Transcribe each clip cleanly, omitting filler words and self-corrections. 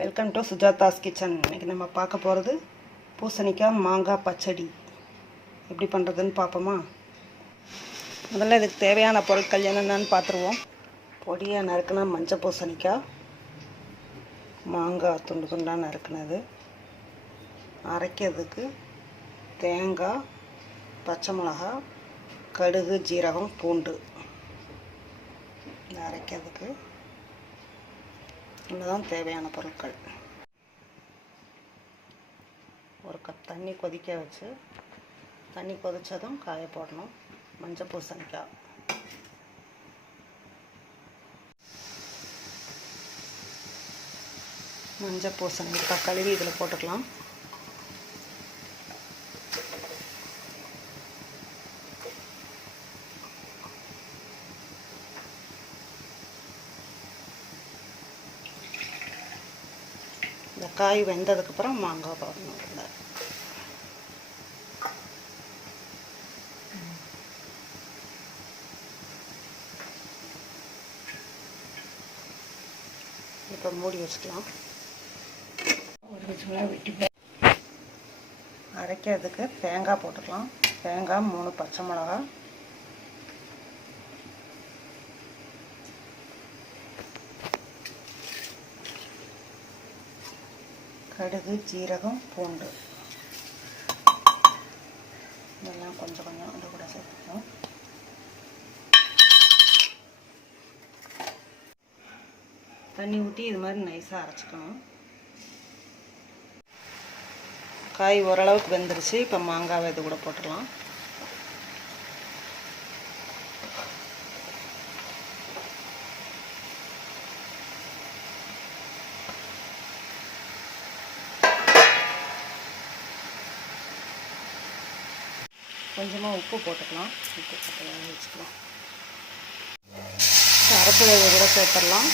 Welcome to சுஜாதாஸ் kitchen. இன்றைக்கி நம்ம பார்க்க போகிறது பூசணிக்காய் மாங்காய் பச்சடி எப்படி பண்ணுறதுன்னு பார்ப்போமா. முதல்ல இதுக்கு தேவையான பொருட்கள் என்னென்னு பார்த்துருவோம். பொடியாக நறுக்குனா மஞ்சள் பூசணிக்காய், மாங்காய் துண்டு துண்டாக நறுக்குனது, அரைக்கிறதுக்கு தேங்காய், பச்சை மிளகா, கடுகு, ஜீரகம், பூண்டு. இந்த அரைக்கிறதுக்கு இவ்வளோதான் தேவையான பொருட்கள். ஒரு கப் தண்ணி கொதிக்க வச்சு, தண்ணி கொதித்ததும் காய போடணும். மஞ்சள் பூசணிக்காய், மஞ்சள் பூசணிக்காய் கழுவி இதில் போட்டுக்கலாம். இந்த காய் வெந்ததுக்கப்புறம் மாங்காய் போடணும். இப்போ மூடி வச்சுக்கலாம். ஒரு நிமிஷம்லாம் விட்டு அரைக்கிறதுக்கு தேங்காய் போட்டுக்கலாம். தேங்காய், 3 பச்சை மிளகா, கடுகு, ஜீரகம், பூண்டு இதெல்லாம் கொஞ்சம் கொஞ்சம் அது கூட சேர்த்துக்கணும். தண்ணி ஊற்றி இது மாதிரி நைஸாக அரைச்சிக்கணும். காய் ஓரளவுக்கு வெந்துருச்சு. இப்போ மாங்காவை இது கூட போட்டுக்கலாம். கொஞ்சமாக உப்பு போட்டுக்கலாம். உப்பு போட்டு வேக வச்சுக்கலாம். அரைச்சதை கூட சேர்த்துடலாம்.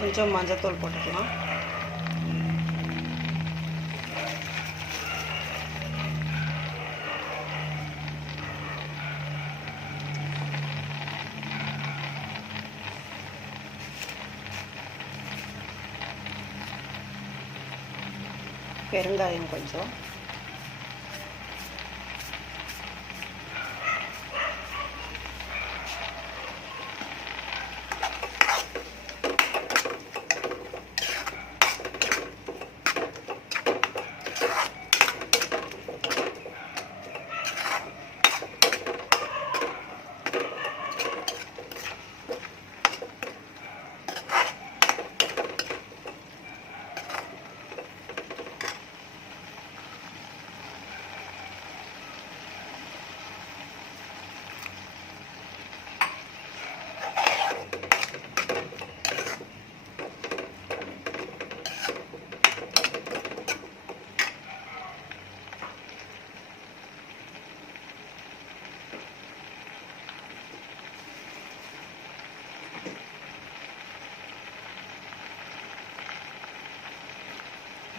கொஞ்சம் மஞ்சத்தூள் போட்டுக்கலாம். பெருங்காயம் கொஞ்சம்,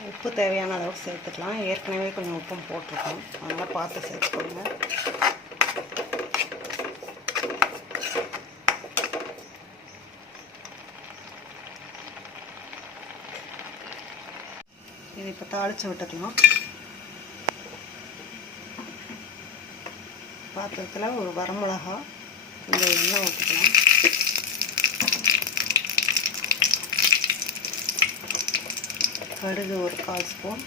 உப்பு தேவையான அளவுக்கு சேர்த்துக்கலாம். ஏற்கனவே கொஞ்சம் உப்பும் போட்டிருக்கோம், அதனால் பார்த்து சேர்த்துக்கோங்க. இது இப்போ தாளித்து விட்டுக்கலாம். பாத்திரத்தில் ஒரு வரமிளகா, கொஞ்சம் எண்ணெய் ஊற்றிக்கலாம். கடுகு ஒரு 1/4 ஸ்பூன்,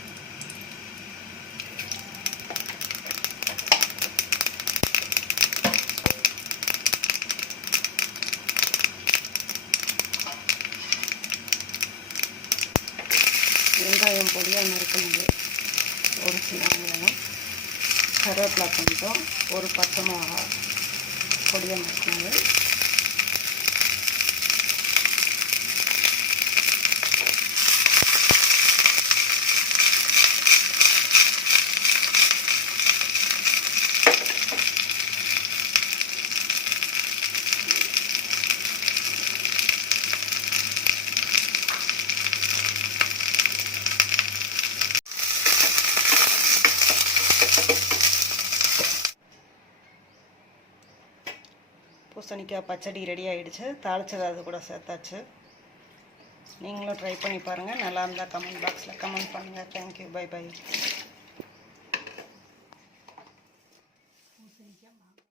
வெங்காயம் பொடியாக நறுக்கினது, ஒரு சின்ன வெங்காயம், கருவேப்பிலை கொஞ்சம், ஒரு பச்சை மிளகாய் பொடியாக நறுக்கினது, பூசணிக்காய் பச்சடி ரெடி ஆகிடுச்சு. தாளிச்சது அது கூட சேர்த்தாச்சு. நீங்களும் ட்ரை பண்ணி பாருங்கள். நல்லா இருந்தால் கமெண்ட் பாக்ஸில் கமெண்ட் பண்ணுங்கள். தேங்க்யூ. Bye by.